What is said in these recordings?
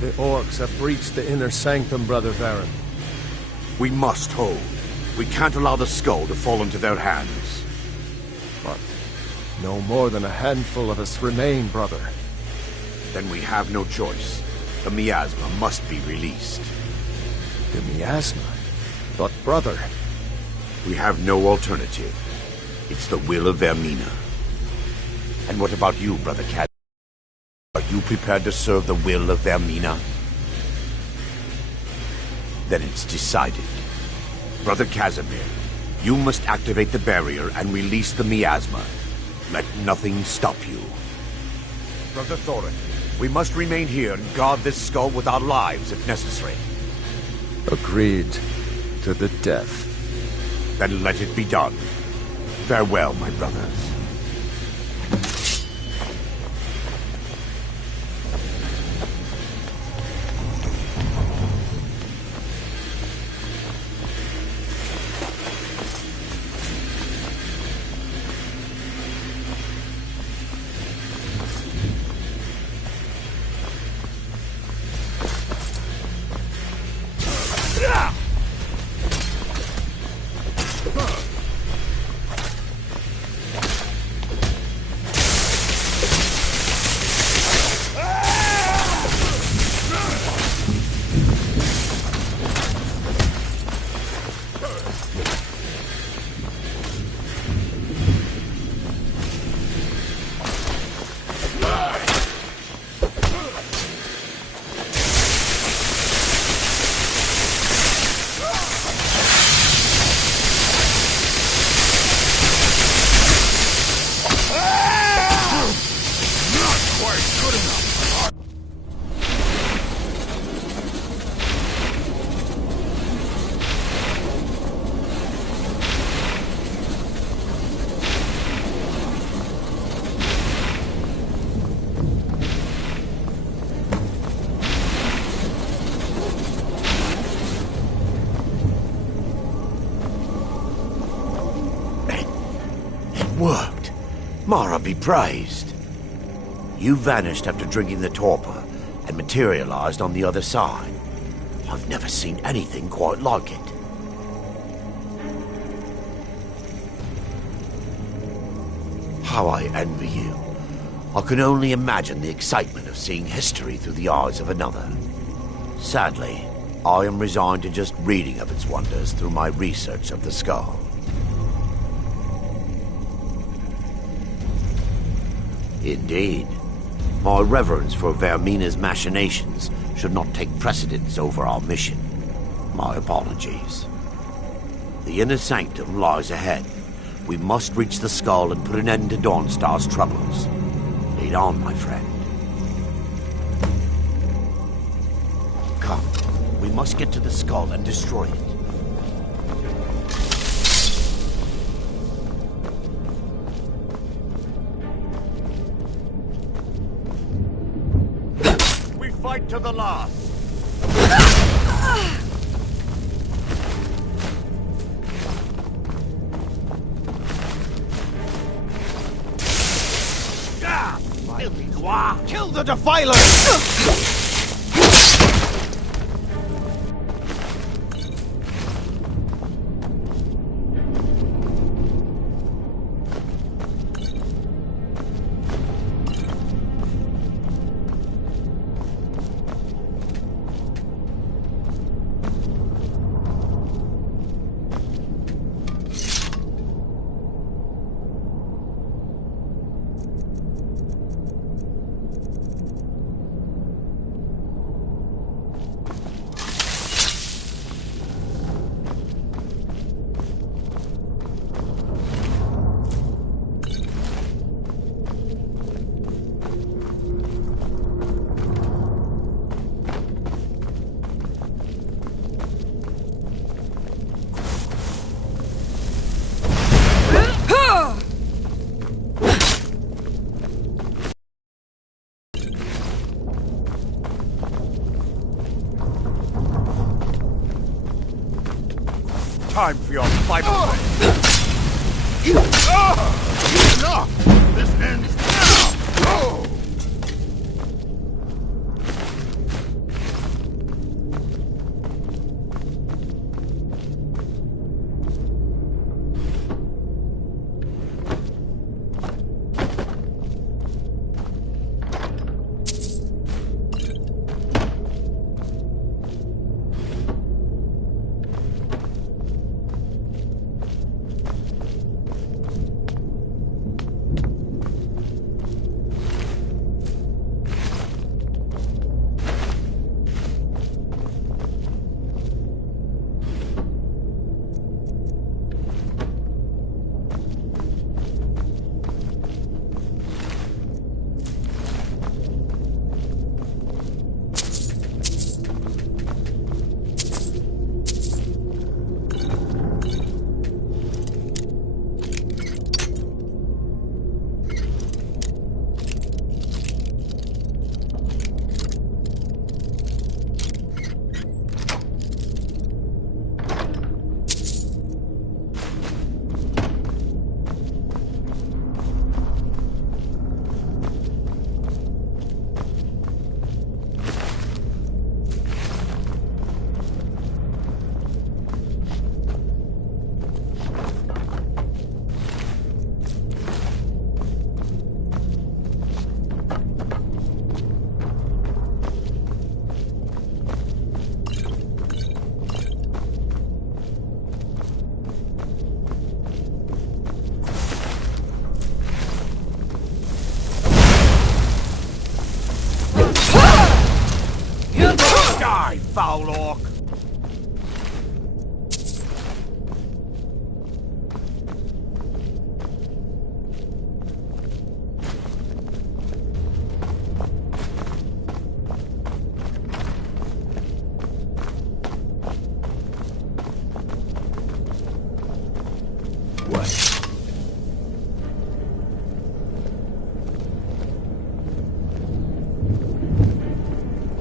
The orcs have breached the inner sanctum, Brother Varen. We must hold. We can't allow the skull to fall into their hands. But no more than a handful of us remain, brother. Then we have no choice. The miasma must be released. The miasma? But brother... We have no alternative. It's the will of Vermina. And what about you, Brother Cat? Are you prepared to serve the will of Vermina? Then it's decided. Brother Casimir, you must activate the barrier and release the miasma. Let nothing stop you. Brother Thorin, we must remain here and guard this skull with our lives if necessary. Agreed. To the death. Then let it be done. Farewell, my brothers. Worked. Mara be praised. You vanished after drinking the torpor and materialized on the other side. I've never seen anything quite like it. How I envy you. I can only imagine the excitement of seeing history through the eyes of another. Sadly, I am resigned to just reading of its wonders through my research of the skull. Indeed. My reverence for Vermina's machinations should not take precedence over our mission. My apologies. The inner sanctum lies ahead. We must reach the skull and put an end to Dawnstar's troubles. Lead on, my friend. Come. We must get to the skull and destroy it. Fight to the last. Kill the defiler! Time for your final Enough! This ends now! Go! Foul orc!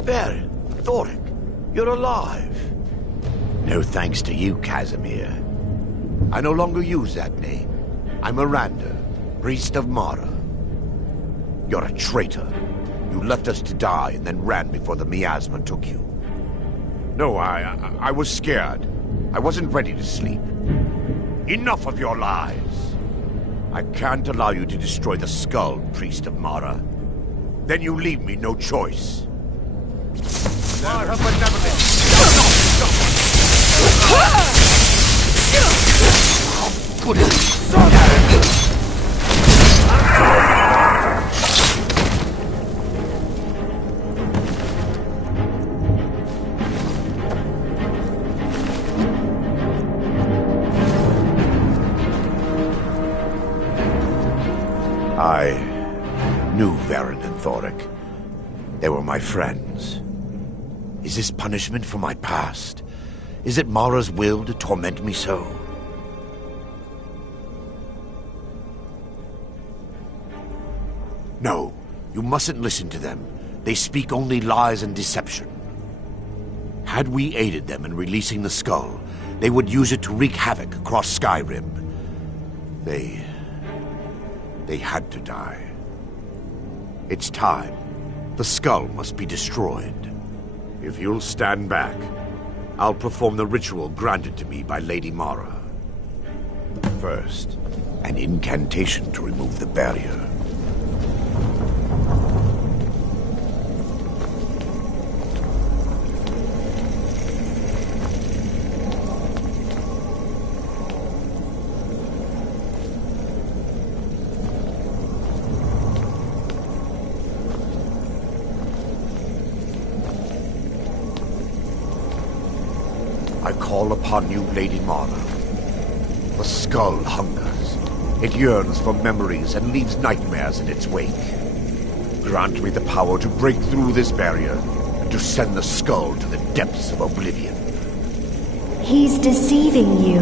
Baron, Thoric, you're alive. No thanks to you, Casimir. I no longer use that name. I'm Miranda, priest of Mara. You're a traitor. You left us to die and then ran before the miasma took you. No, I was scared. I wasn't ready to sleep. Enough of your lies. I can't allow you to destroy the skull, priest of Mara. Then you leave me no choice. I have benevolence. How good is I knew Varen and Thoric. They were my friends. Is this punishment for my past? Is it Mara's will to torment me so? No, you mustn't listen to them. They speak only lies and deception. Had we aided them in releasing the skull, they would use it to wreak havoc across Skyrim. They had to die. It's time. The skull must be destroyed. If you'll stand back, I'll perform the ritual granted to me by Lady Mara. First, an incantation to remove the barrier. I call upon you, Lady Mara. The skull hungers. It yearns for memories and leaves nightmares in its wake. Grant me the power to break through this barrier and to send the skull to the depths of oblivion. He's deceiving you.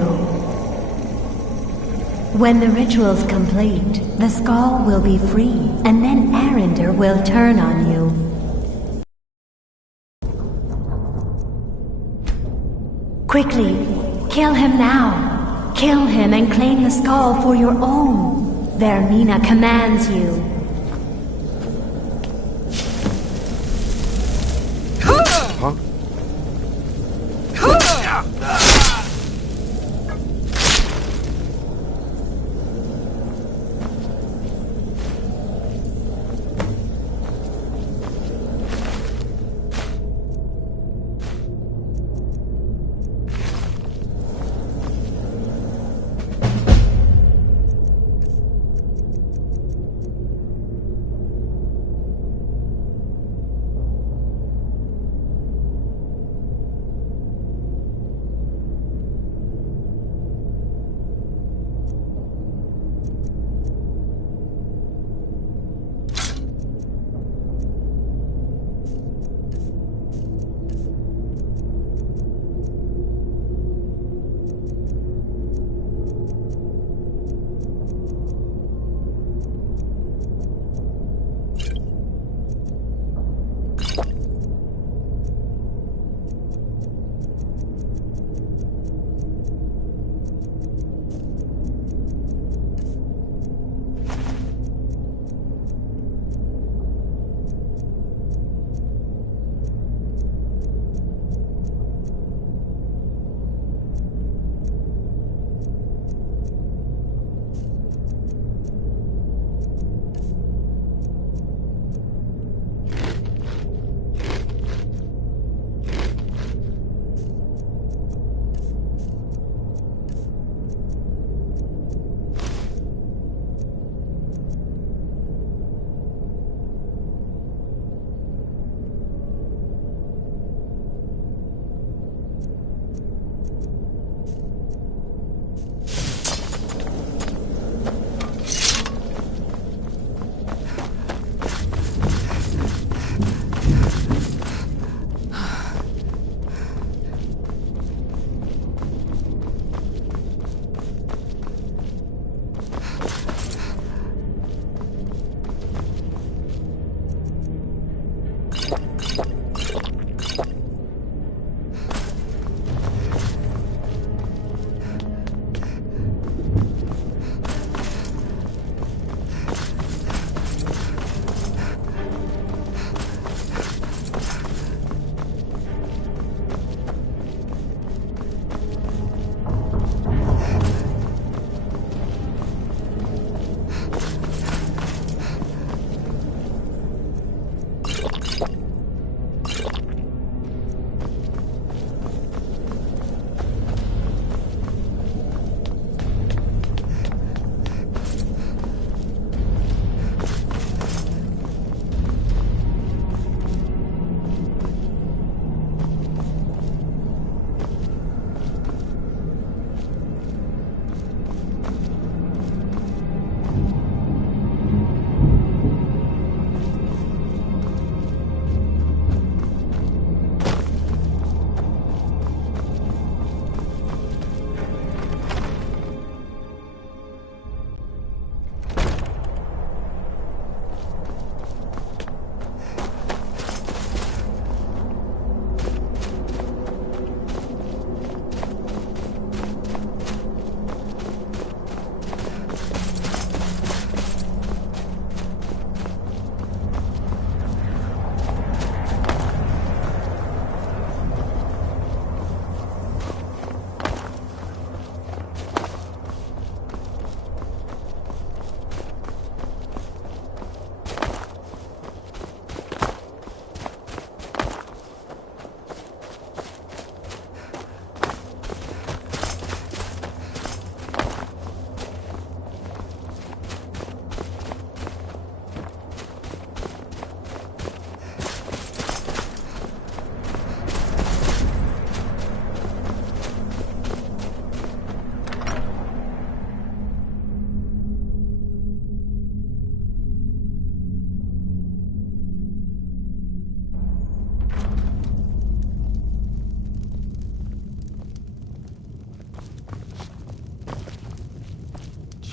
When the ritual's complete, the skull will be free, and then Arender will turn on you. Quickly, kill him now. Kill him and claim the skull for your own. Vermina commands you. Huh?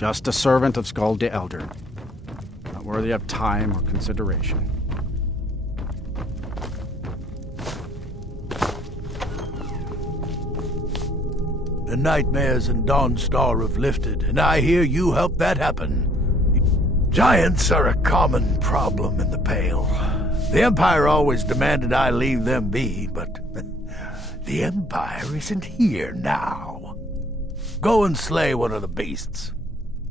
Just a servant of Skald the Elder. Not worthy of time or consideration. The nightmares in Dawnstar have lifted, and I hear you helped that happen. Giants are a common problem in the Pale. The Empire always demanded I leave them be, but the Empire isn't here now. Go and slay one of the beasts.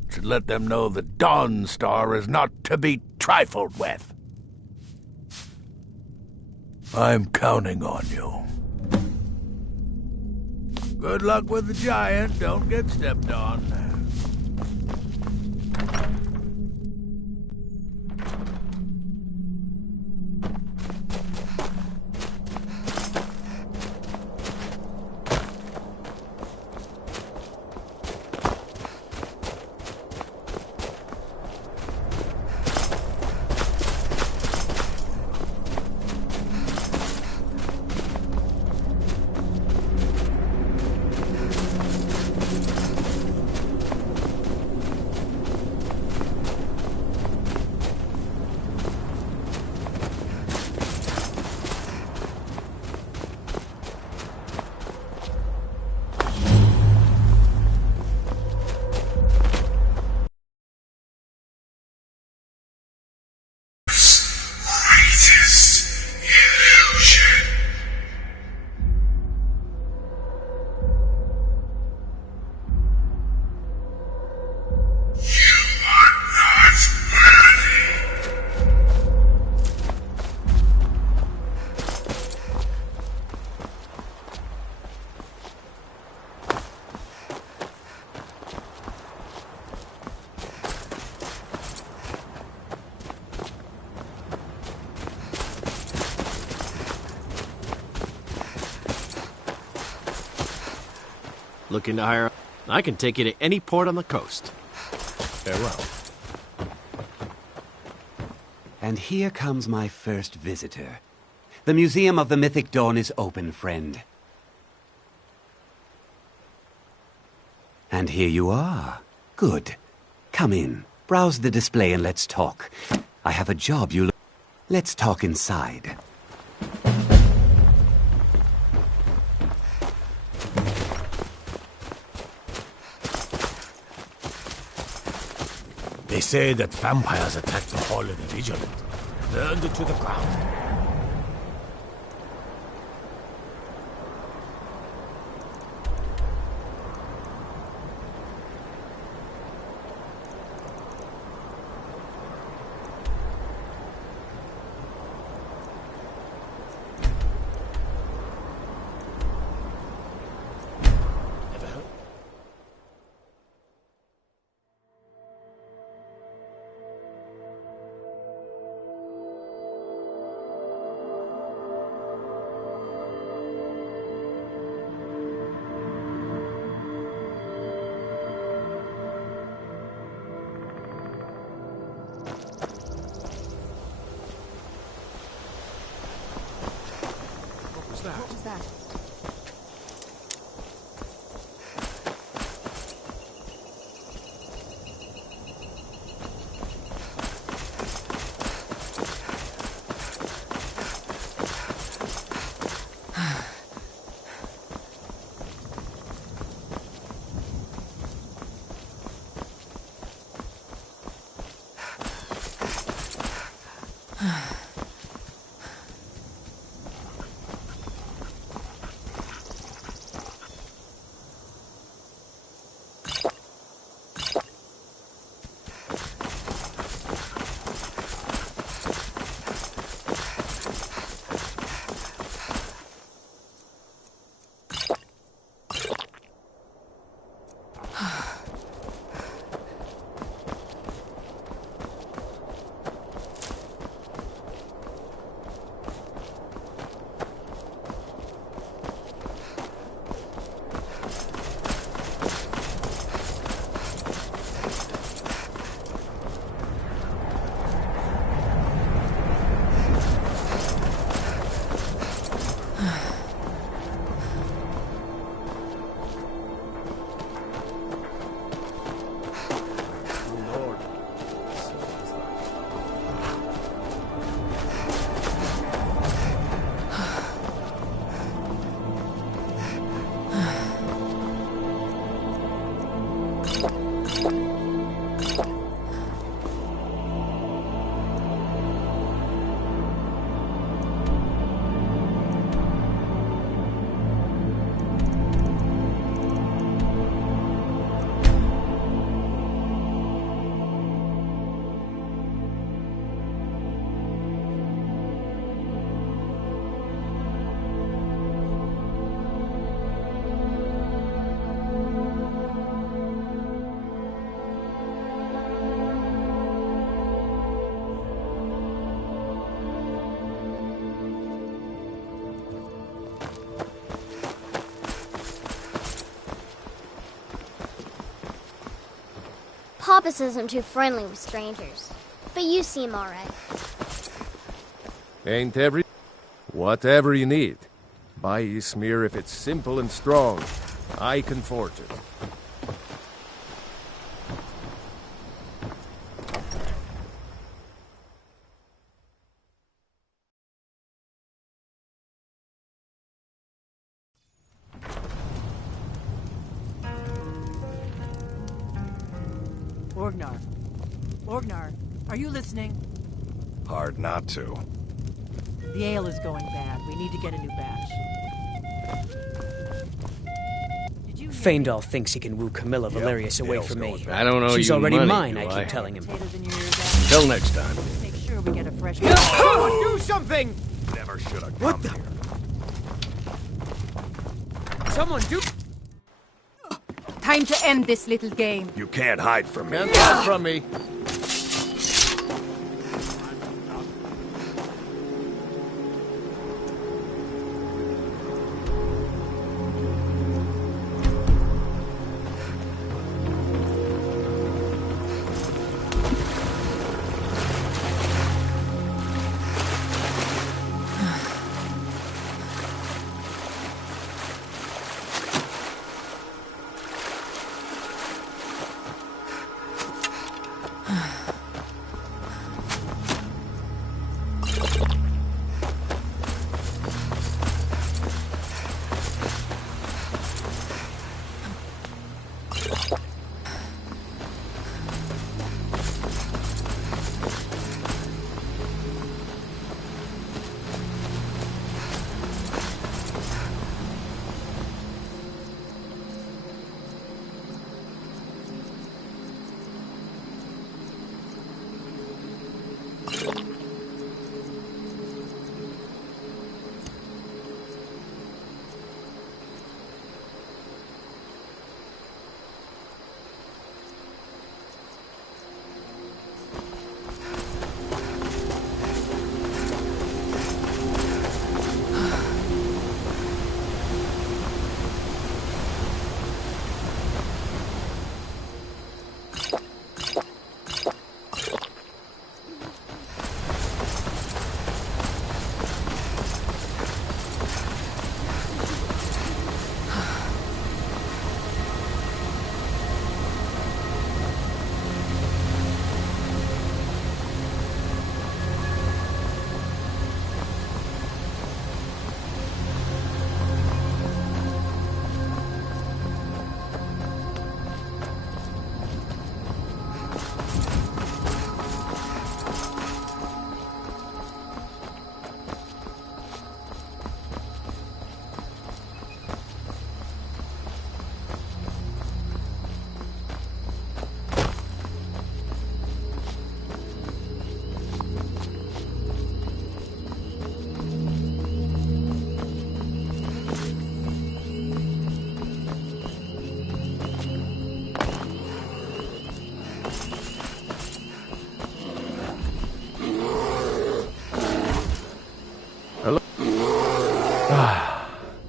Should let them know the Dawn Star is not to be trifled with. I'm counting on you. Good luck with the giant. Don't get stepped on. Looking to hire? I can take you to any port on the coast. Farewell. And here comes my first visitor. The Museum of the Mythic Dawn is open, friend. And here you are. Good. Come in. Browse the display and let's talk. I have a job you... Let's talk inside. They say that vampires attack the Hall of the Vigilant, burned it to the ground. What was that? Papa says I'm too friendly with strangers. But you seem alright. Ain't every... Whatever you need. Buy Ysmir if it's simple and strong. I can forge it. Orgnar, are you listening? Hard not to. The ale is going bad. We need to get a new batch. Feindal thinks he can woo Camilla Valerius away from me. I don't know. She's you already money, mine, I keep telling him. Till next time. Make sure we get a fresh... Do something! Never should have come here. Someone do... Time to end this little game. You can't hide from me. Can't hide from me.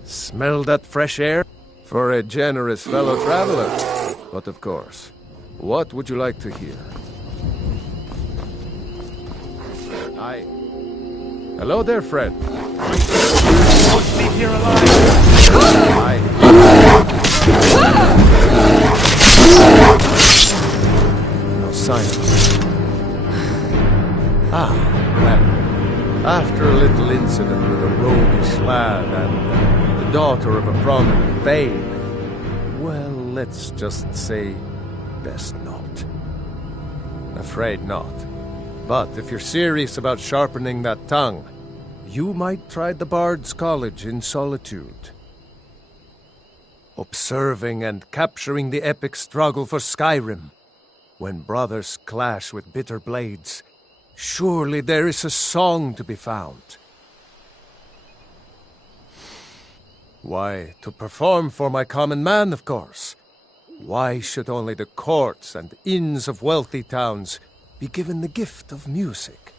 Smell that fresh air? For a generous fellow traveler. But of course, what would you like to hear? Hello there, friend. Don't leave here alive! No sign of it. Well, after a little incident with a roguish lad and the daughter of a prominent babe, well, let's just say, best not. Afraid not. But if you're serious about sharpening that tongue, you might try the Bard's College in solitude. Observing and capturing the epic struggle for Skyrim, when brothers clash with bitter blades, surely there is a song to be found. Why, to perform for my common man, of course. Why should only the courts and inns of wealthy towns be given the gift of music?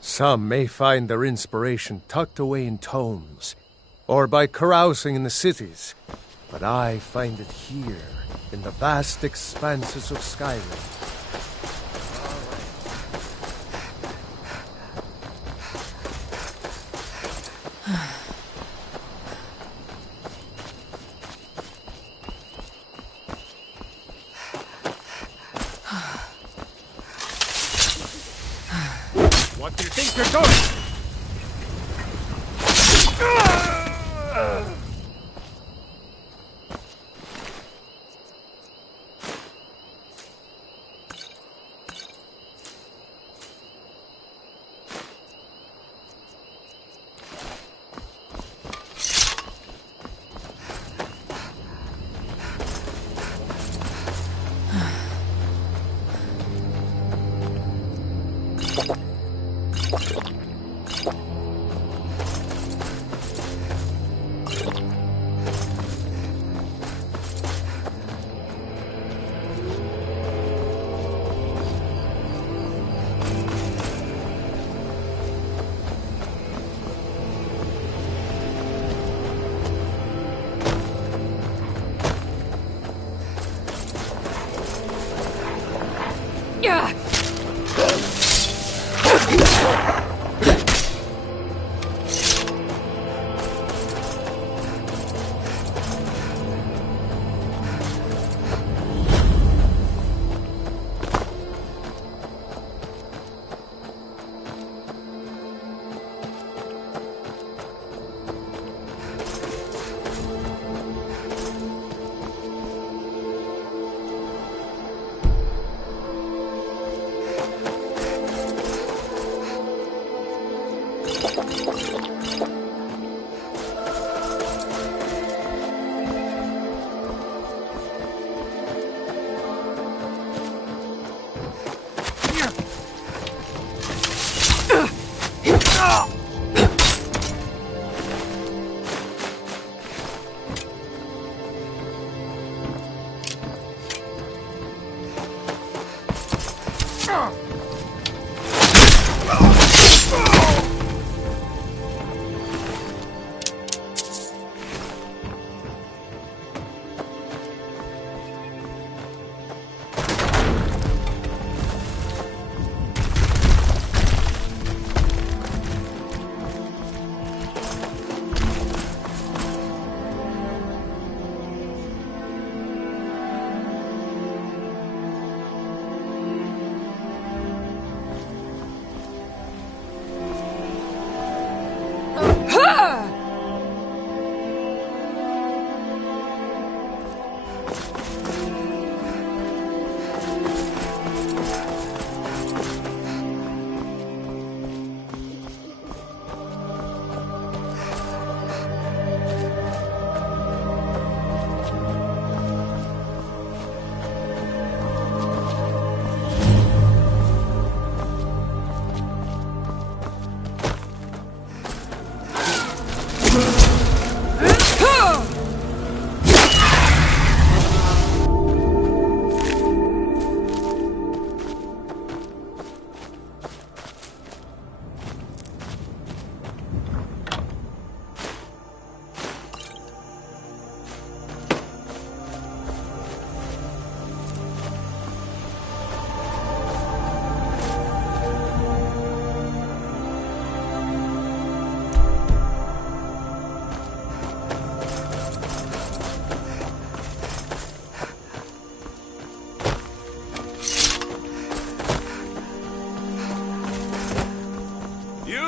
Some may find their inspiration tucked away in tomes, or by carousing in the cities. But I find it here, in the vast expanses of Skyrim. What do you think you're doing?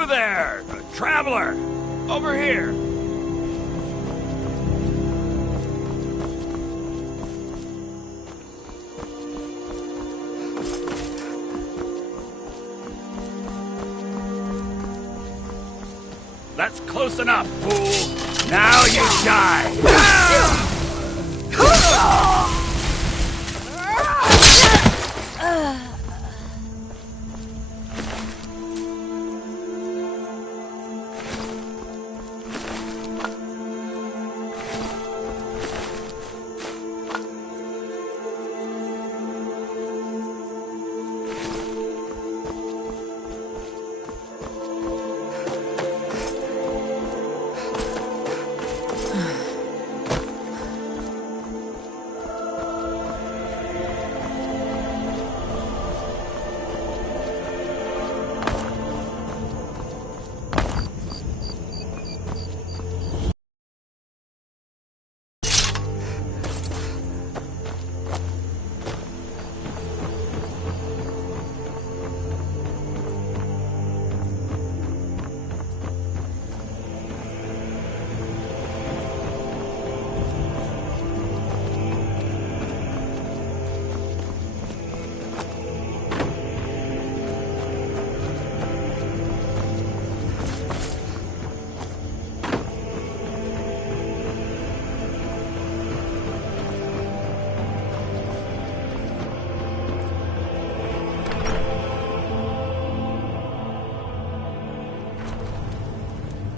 there! Traveler! Over here! That's close enough, fool! Now you die!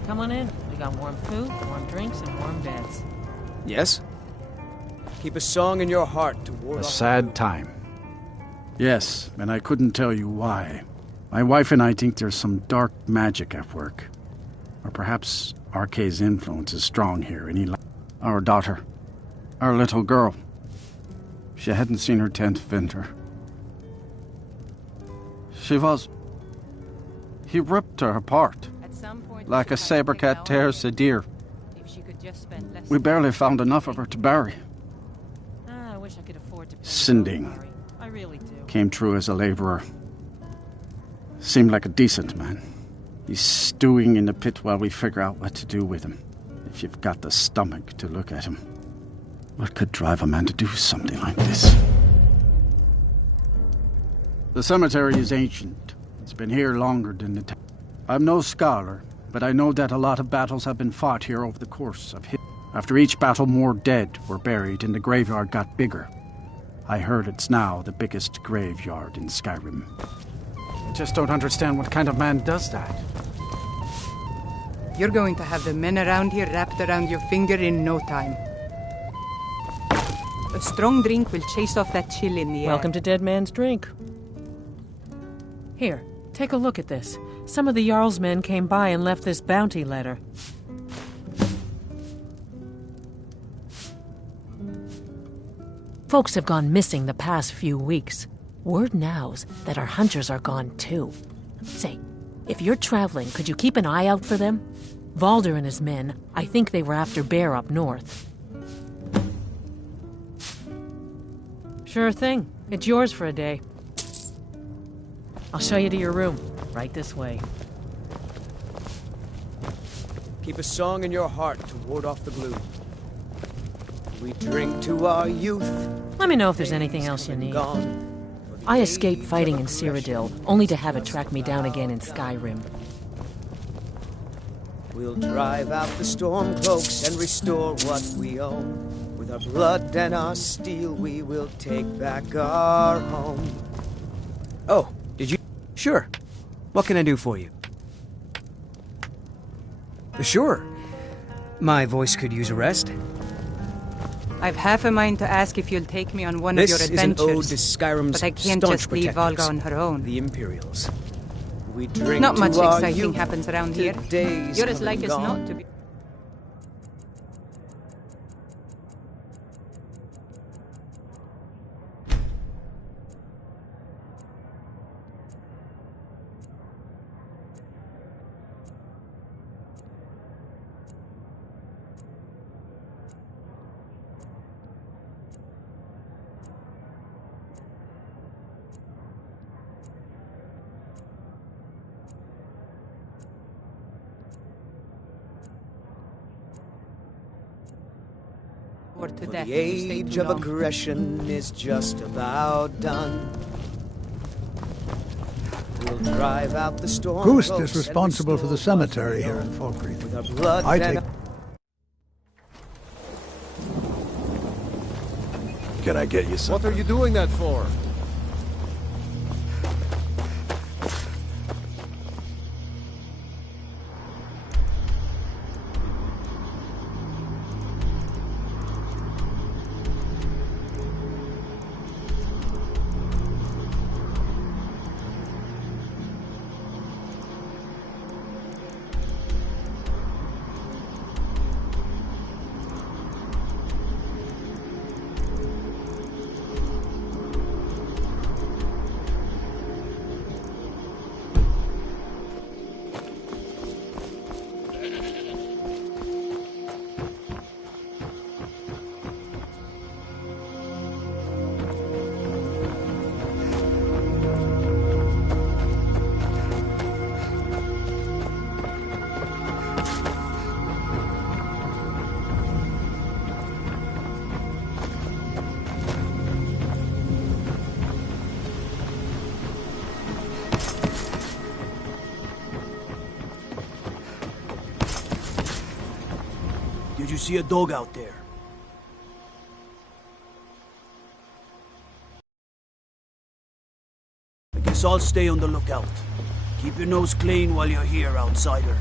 Come on in. We got warm food, warm drinks, and warm beds. Yes? Keep a song in your heart to ward A off... sad time. Yes, and I couldn't tell you why. My wife and I think there's some dark magic at work. Or perhaps Arkay's influence is strong here, and our daughter. Our little girl. She hadn't seen her 10th winter. He ripped her apart. Like a saber cat tears a deer. We barely found enough of her to bury. I wish I could afford to pay Sinding. I really do. Came through as a laborer. Seemed like a decent man. He's stewing in the pit while we figure out what to do with him. If you've got the stomach to look at him. What could drive a man to do something like this? The cemetery is ancient. It's been here longer than the town. I'm no scholar, but I know that a lot of battles have been fought here over the course of history. After each battle, more dead were buried and the graveyard got bigger. I heard it's now the biggest graveyard in Skyrim. I just don't understand what kind of man does that. You're going to have the men around here wrapped around your finger in no time. A strong drink will chase off that chill in the air. Welcome to Dead Man's Drink. Here, take a look at this. Some of the Jarl's men came by and left this bounty letter. Folks have gone missing the past few weeks. Word now's that our hunters are gone too. Say, if you're traveling, could you keep an eye out for them? Valder and his men, I think they were after Bear up north. Sure thing. It's yours for a day. I'll show you to your room. Right this way. Keep a song in your heart to ward off the gloom. We drink to our youth. Let me know if there's anything else you need. I escaped fighting in Cyrodiil, only to have it track me down again in Skyrim. We'll drive out the storm cloaks and restore what we own. With our blood and our steel, we will take back our home. Oh, did you? Sure. What can I do for you? Sure. My voice could use a rest. I've half a mind to ask if you'll take me on one of your adventures. This is an ode to Skyrim's but I can't staunch just leave protectors, Volga on her own. The Imperials. We drink Not to much our exciting youth, happens around here. Days You're as like as gone. not to be... For the age of aggression is just about done. We'll drive out the storm. Gust is responsible for the cemetery here in Falkreath. I take... Can I get you something? What are you doing that for? Did you see a dog out there? I guess I'll stay on the lookout. Keep your nose clean while you're here, outsider.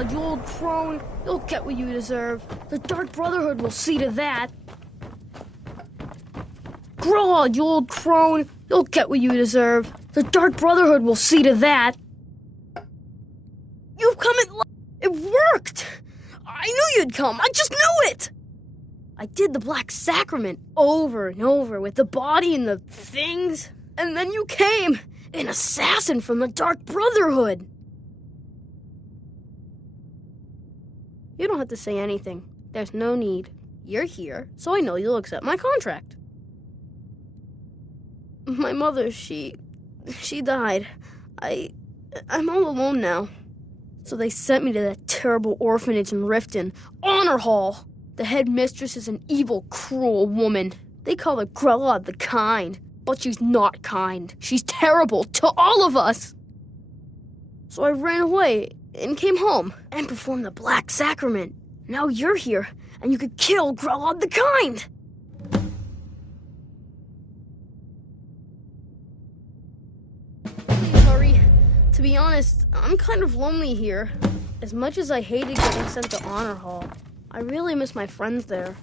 Grog, you old crone. You'll get what you deserve. The Dark Brotherhood will see to that. Grog, you old crone. You'll get what you deserve. The Dark Brotherhood will see to that. You've come at last. It worked! I knew you'd come. I just knew it! I did the Black Sacrament over and over with the body and the things. And then you came, an assassin from the Dark Brotherhood. You don't have to say anything. There's no need. You're here, so I know you'll accept my contract. My mother, she died. I'm all alone now. So they sent me to that terrible orphanage in Riften, Honor Hall. The headmistress is an evil, cruel woman. They call her Grella the Kind, but she's not kind. She's terrible to all of us. So I ran away and came home and performed the Black Sacrament. Now you're here, and you could kill Grella the Kind. Please hurry. To be honest, I'm kind of lonely here. As much as I hated getting sent to Honor Hall, I really miss my friends there.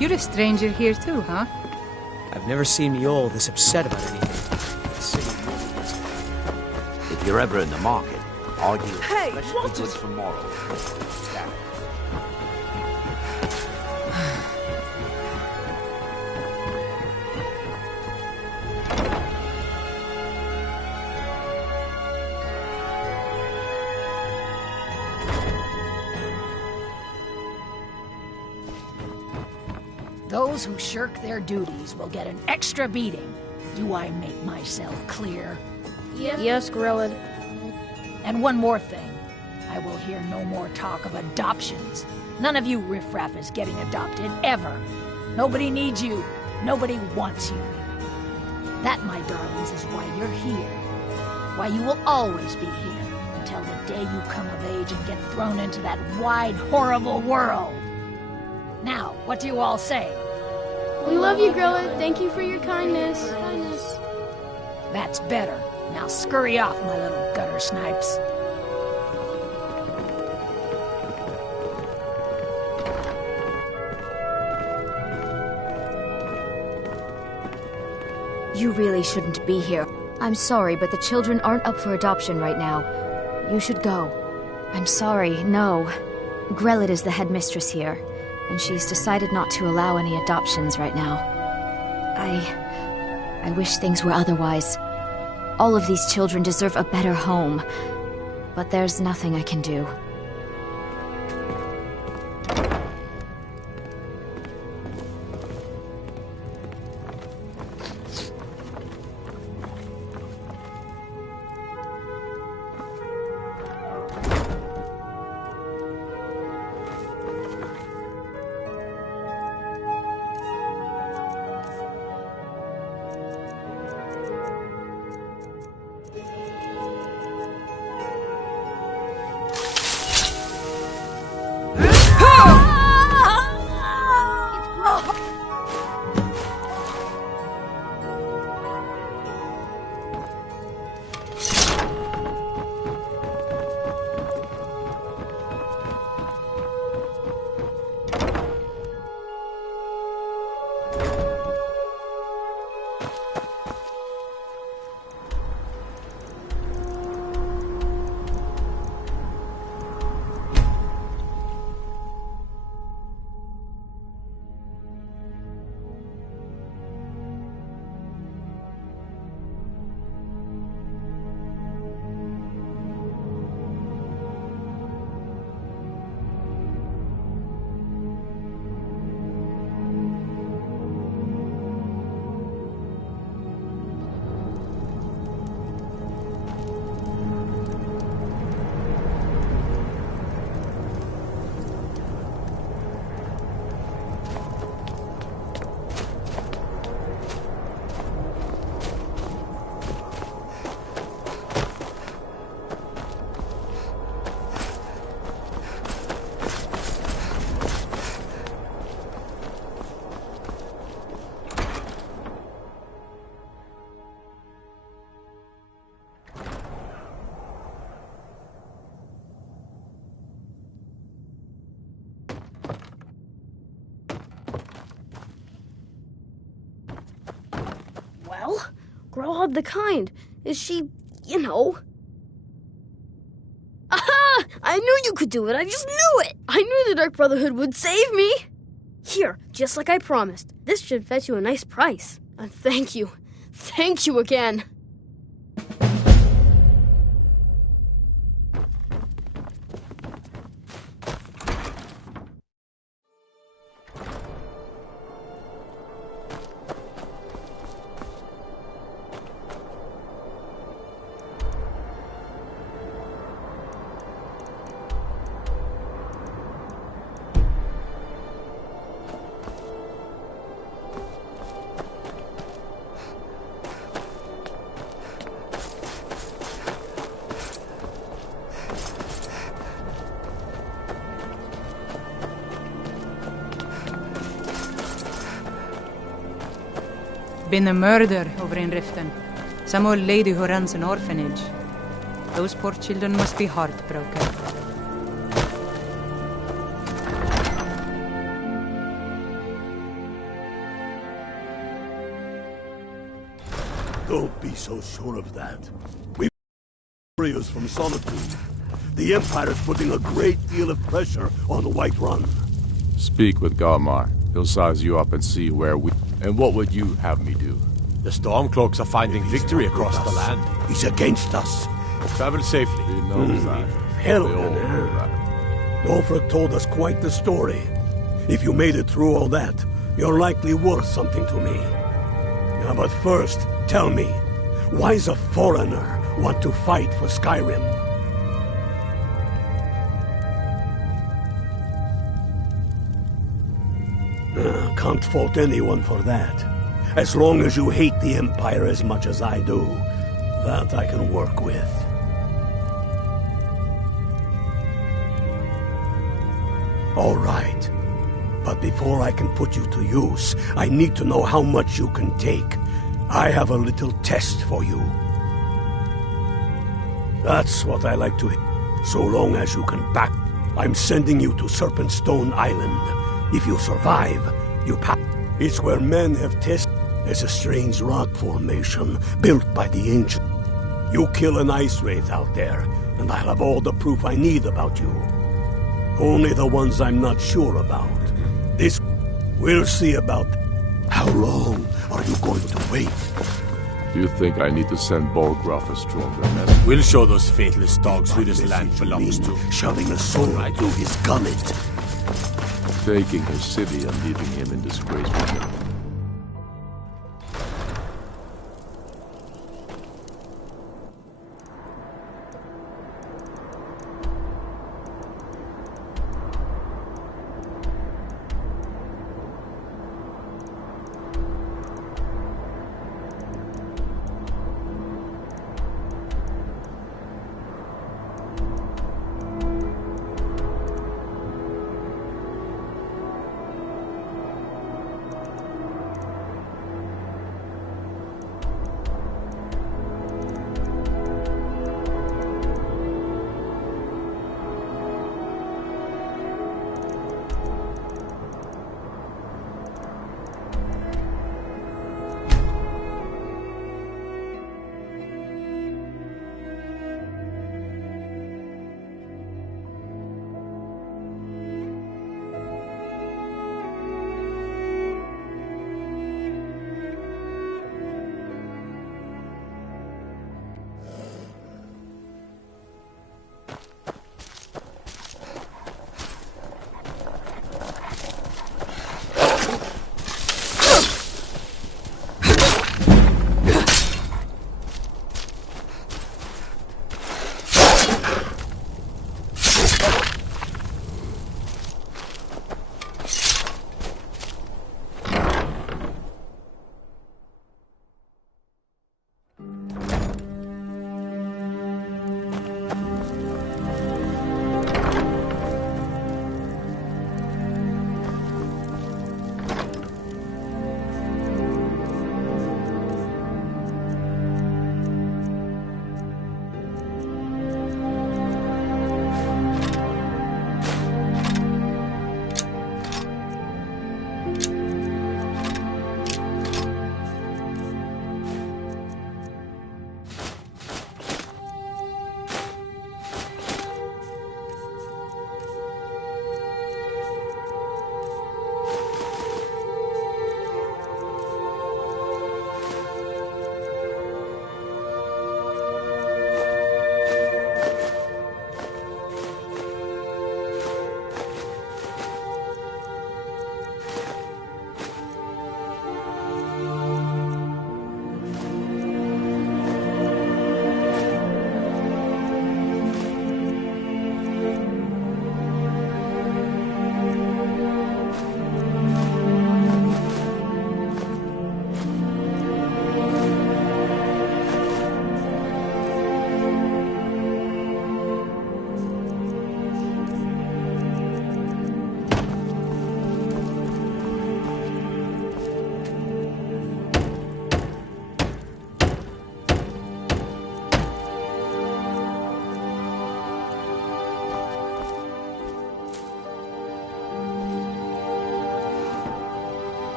You're a stranger here too, huh? I've never seen Mjol this upset about anything. The city really is. If you're ever in the market, I'll deal Hey, especially what goods from Morrow. Stand. Those who shirk their duties will get an extra beating. Do I make myself clear? Yes, Grillad. And one more thing. I will hear no more talk of adoptions. None of you riffraff is getting adopted, ever. Nobody needs you. Nobody wants you. That, my darlings, is why you're here. Why you will always be here, until the day you come of age and get thrown into that wide, horrible world. Now, what do you all say? We love you, Grillad. Thank you for your kindness. That's better. Now scurry off, my little gutter snipes. You really shouldn't be here. I'm sorry, but the children aren't up for adoption right now. You should go. I'm sorry, no. Grelid is the headmistress here, and she's decided not to allow any adoptions right now. I wish things were otherwise. All of these children deserve a better home, but there's nothing I can do. Grog the Kind. Is she, you know... Aha! I knew you could do it. I just knew it. I knew the Dark Brotherhood would save me. Here, just like I promised. This should fetch you a nice price. And thank you. Thank you again. Been a murder over in Riften. Some old lady who runs an orphanage. Those poor children must be heartbroken. Don't be so sure of that. We've warriors from Solitude. The Empire is putting a great deal of pressure on the Whiterun. Speak with Galmar. He'll size you up and see where we... And what would you have me do? The Stormcloaks are finding victory across the land. He's against us. Travel safely. He knows that. Hell, They all know that. Norfolk told us quite the story. If you made it through all that, you're likely worth something to me. Now, but first, tell me, why does a foreigner want to fight for Skyrim? Can't fault anyone for that. As long as you hate the Empire as much as I do, that I can work with. All right. But before I can put you to use, I need to know how much you can take. I have a little test for you. That's what I like to hear. So long as you can back, I'm sending you to Serpentstone Island. If you survive, you pass. It's where men have tested. There's a strange rock formation built by the ancients. You kill an ice wraith out there, and I'll have all the proof I need about you. Only the ones I'm not sure about. This... We'll see about... How long are you going to wait? You think I need to send Bolgraf a stronger message? We'll show those faithless dogs who this land belongs to. Shoving a sword through his gullet. Taking his city and leaving him in disgrace with him.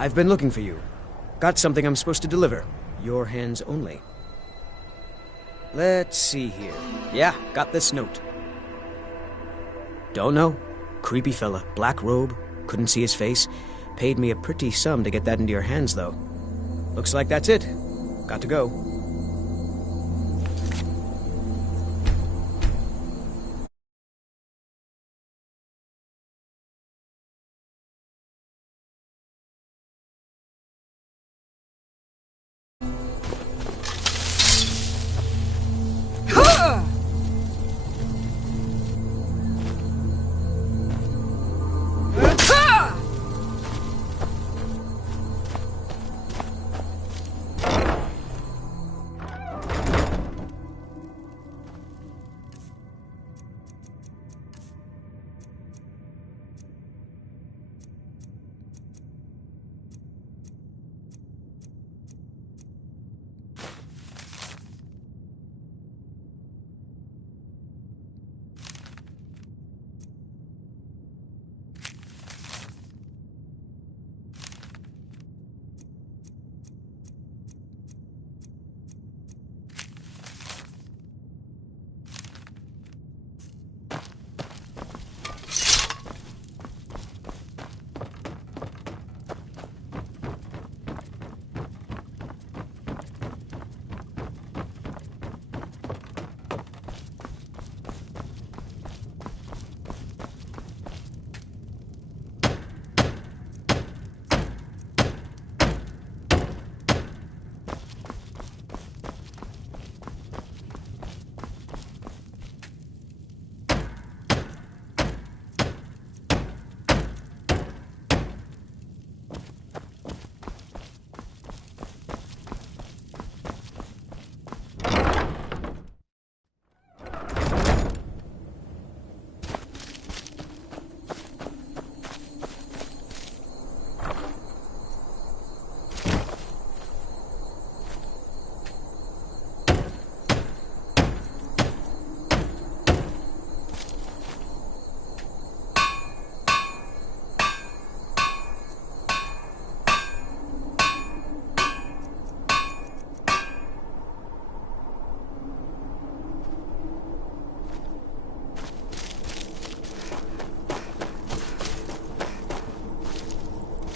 I've been looking for you. Got something I'm supposed to deliver. Your hands only. Let's see here. Yeah, got this note. Don't know. Creepy fella, black robe, couldn't see his face. Paid me a pretty sum to get that into your hands, though. Looks like that's it. Got to go.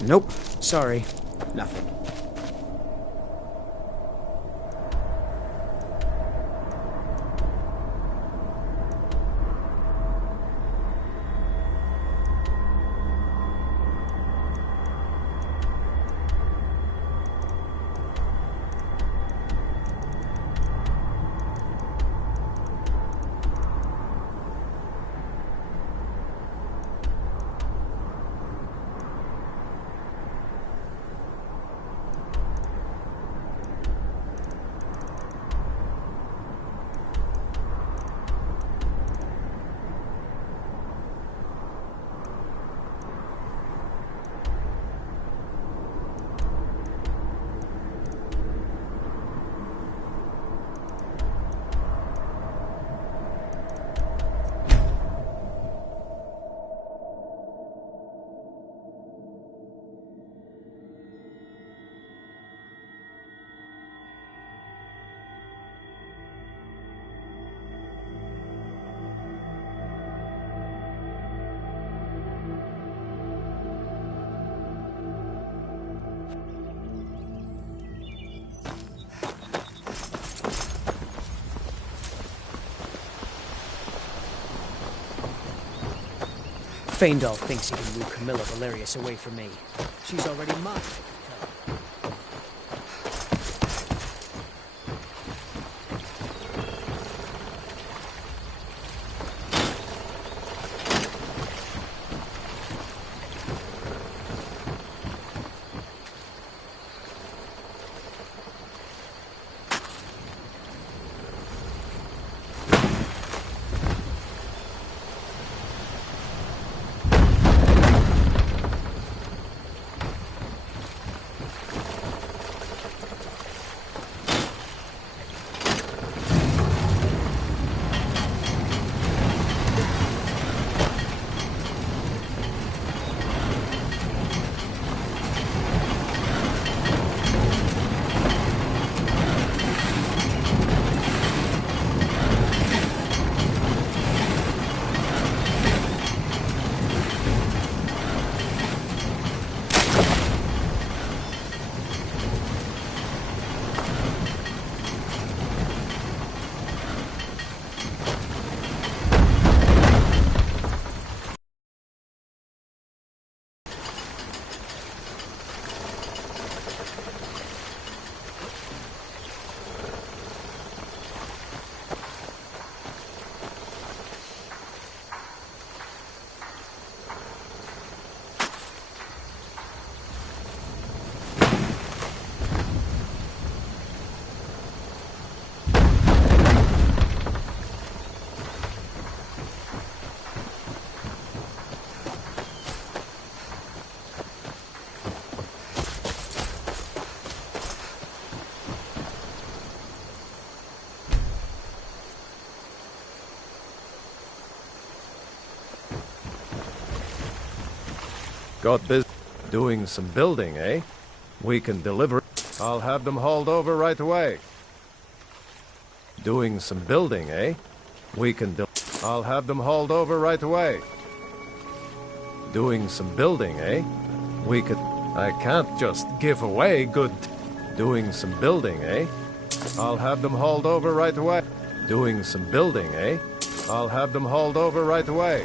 Nope. Sorry. Nothing. Feindal thinks he can woo Camilla Valerius away from me. She's already mine. Got busy doing some building, eh? We can deliver. I'll have them hauled over right away. Doing some building, eh? We can I'll have them hauled over right away. Doing some building, eh? We could... I can't just give away good... Doing some building, eh? I'll have them hauled over right away. Doing some building, eh? I'll have them hauled over right away.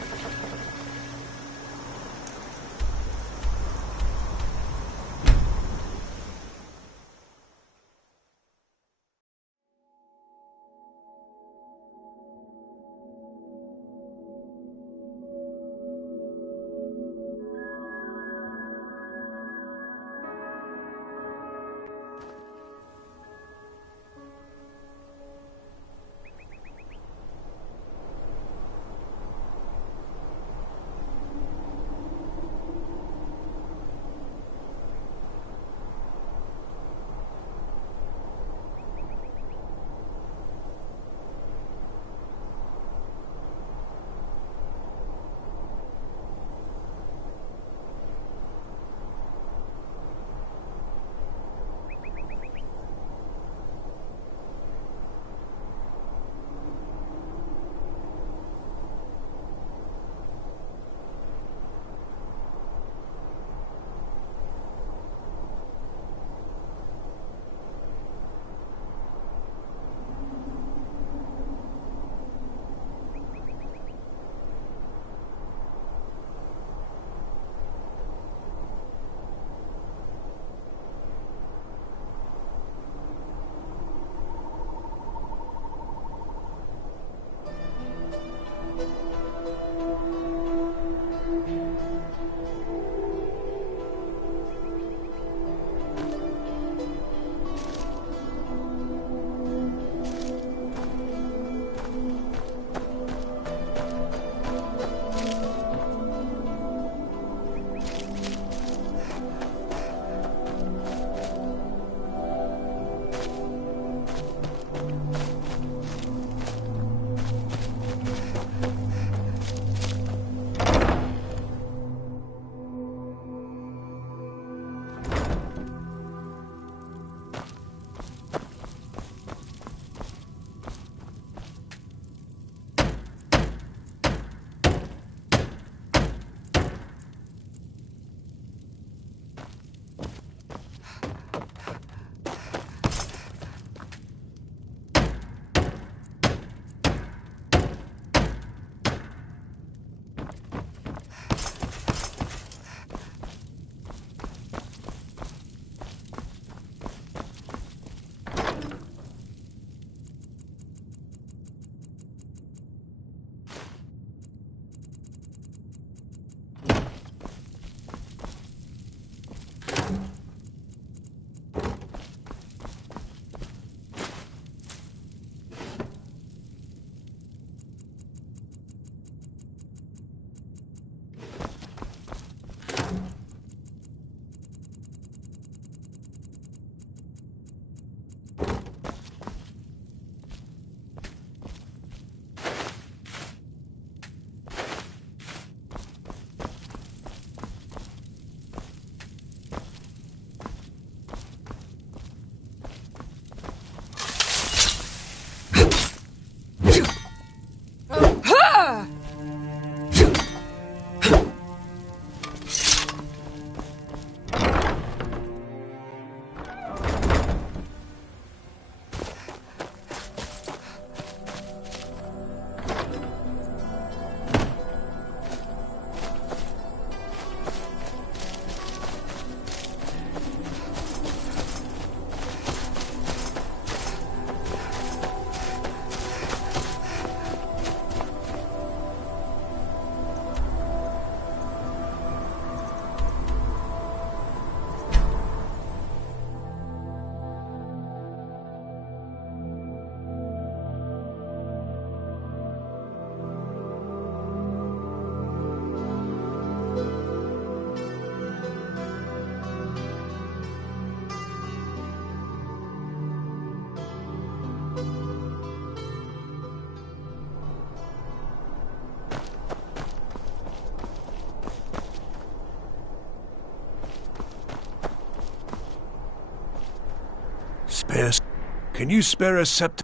Can you spare a sept...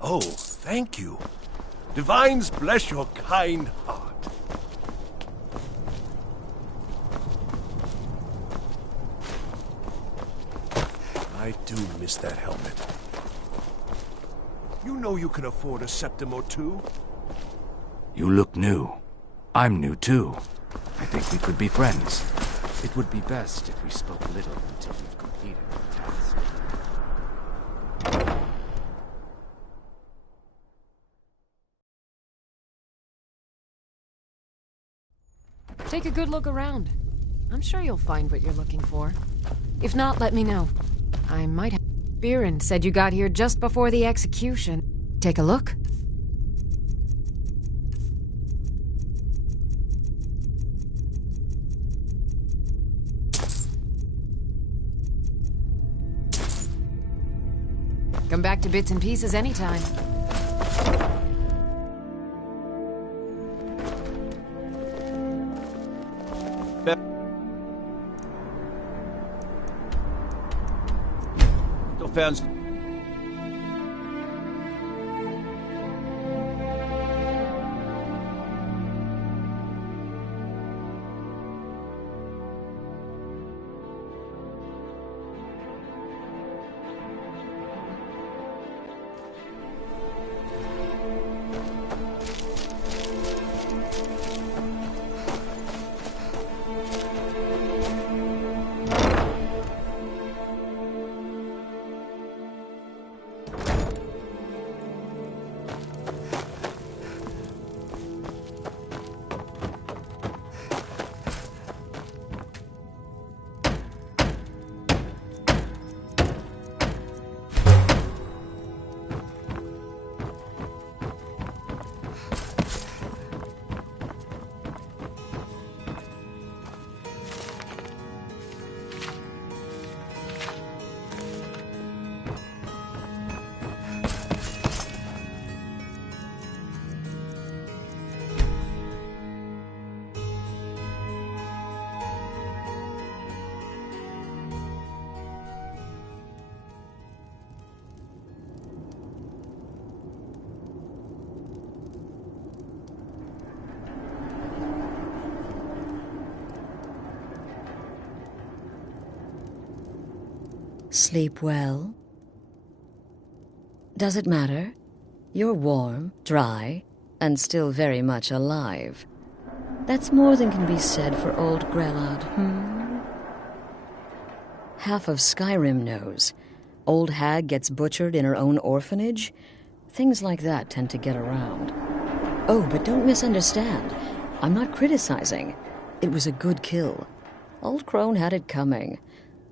Oh, thank you. Divines bless your kind heart. I do miss that helmet. You know you can afford a septim or two. You look new. I'm new too. I think we could be friends. It would be best if we spoke little until we've completed the task. Take a good look around. I'm sure you'll find what you're looking for. If not, let me know. I might have... Biren said you got here just before the execution. Take a look. Come back to bits and pieces anytime. Fans. Sleep well? Does it matter? You're warm, dry, and still very much alive. That's more than can be said for old Grelod, Half of Skyrim knows. Old hag gets butchered in her own orphanage. Things like that tend to get around. Oh, but don't misunderstand. I'm not criticizing. It was a good kill. Old Crone had it coming.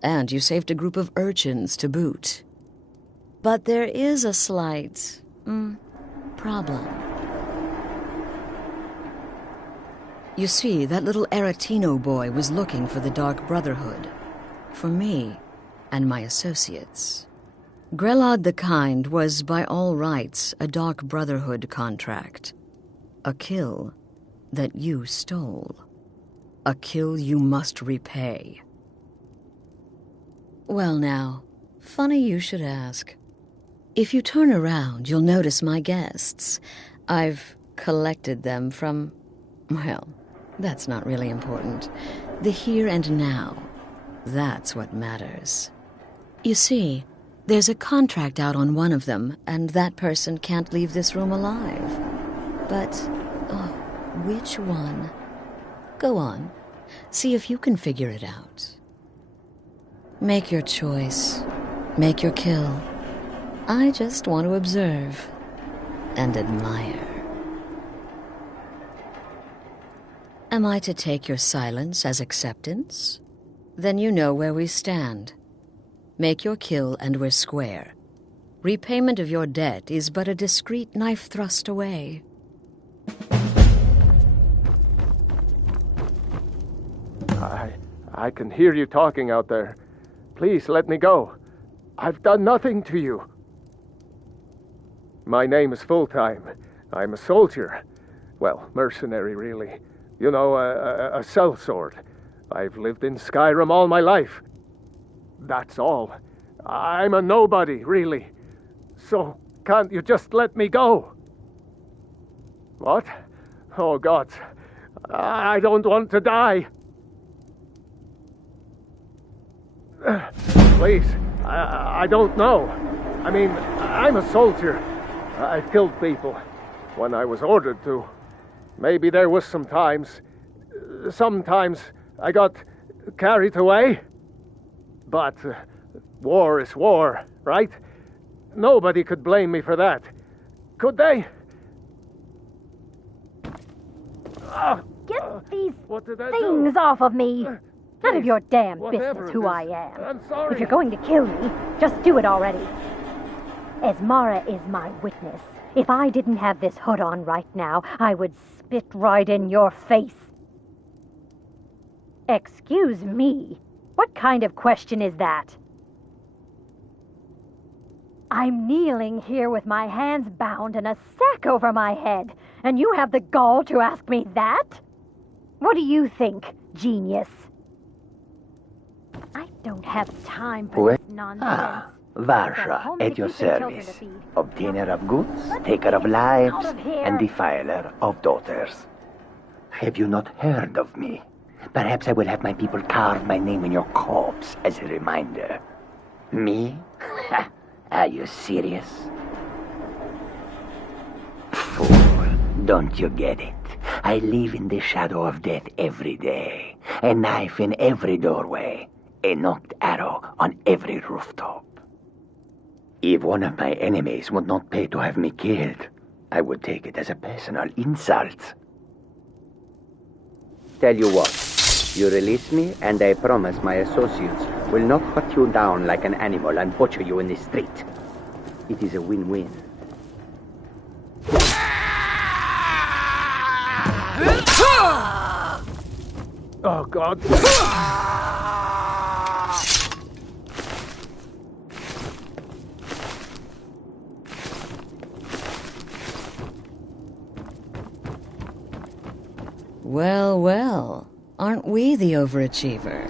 And you saved a group of urchins to boot. But there is a slight, problem. You see, that little Aretino boy was looking for the Dark Brotherhood. For me and my associates. Grelod the Kind was, by all rights, a Dark Brotherhood contract. A kill that you stole. A kill you must repay. Well now, funny you should ask. If you turn around, you'll notice my guests. I've collected them from... well, that's not really important. The here and now. That's what matters. You see, there's a contract out on one of them, and that person can't leave this room alive. But, which one? Go on. See if you can figure it out. Make your choice. Make your kill. I just want to observe and admire. Am I to take your silence as acceptance? Then you know where we stand. Make your kill and we're square. Repayment of your debt is but a discreet knife thrust away. I can hear you talking out there. Please let me go. I've done nothing to you. My name is Full-Time. I'm a soldier. Well, mercenary, really. You know, a sellsword. I've lived in Skyrim all my life. That's all. I'm a nobody, really. So, can't you just let me go? What? Oh, God. I don't want to die. Please, I don't know. I mean, I'm a soldier. I've killed people when I was ordered to. Maybe there was sometimes I got carried away. But war is war, right? Nobody could blame me for that. Could they? Get these things off of me! None of your damn business who I am. I'm sorry. If you're going to kill me, just do it already. Esmara is my witness. If I didn't have this hood on right now, I would spit right in your face. Excuse me? What kind of question is that? I'm kneeling here with my hands bound and a sack over my head, and you have the gall to ask me that? What do you think, genius? I don't have time for this nonsense. Varsha, at your service. Obtainer of goods, taker of lives, and defiler of daughters. Have you not heard of me? Perhaps I will have my people carve my name in your corpse as a reminder. Me? Are you serious? Fool, don't you get it? I live in the shadow of death every day. A knife in every doorway. A knocked arrow on every rooftop. If one of my enemies would not pay to have me killed, I would take it as a personal insult. Tell you what, you release me, and I promise my associates will not hunt you down like an animal and butcher you in the street. It is a win-win. Oh, God. Well, well, aren't we the overachiever?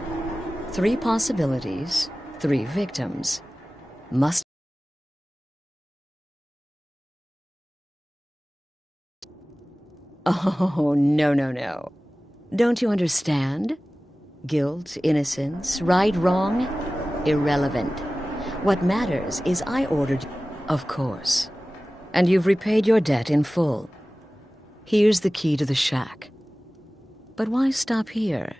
3 possibilities, 3 victims. Must... Oh, no. Don't you understand? Guilt, innocence, right, wrong, irrelevant. What matters is I ordered you, of course. And you've repaid your debt in full. Here's the key to the shack. But why stop here?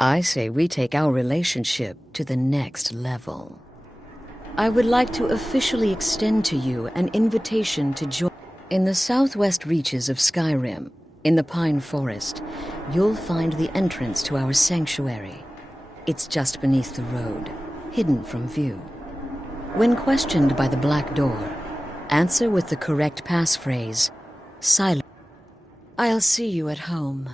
I say we take our relationship to the next level. I would like to officially extend to you an invitation to join. In the southwest reaches of Skyrim, in the Pine Forest, you'll find the entrance to our sanctuary. It's just beneath the road, hidden from view. When questioned by the Black Door, answer with the correct passphrase, silent. I'll see you at home.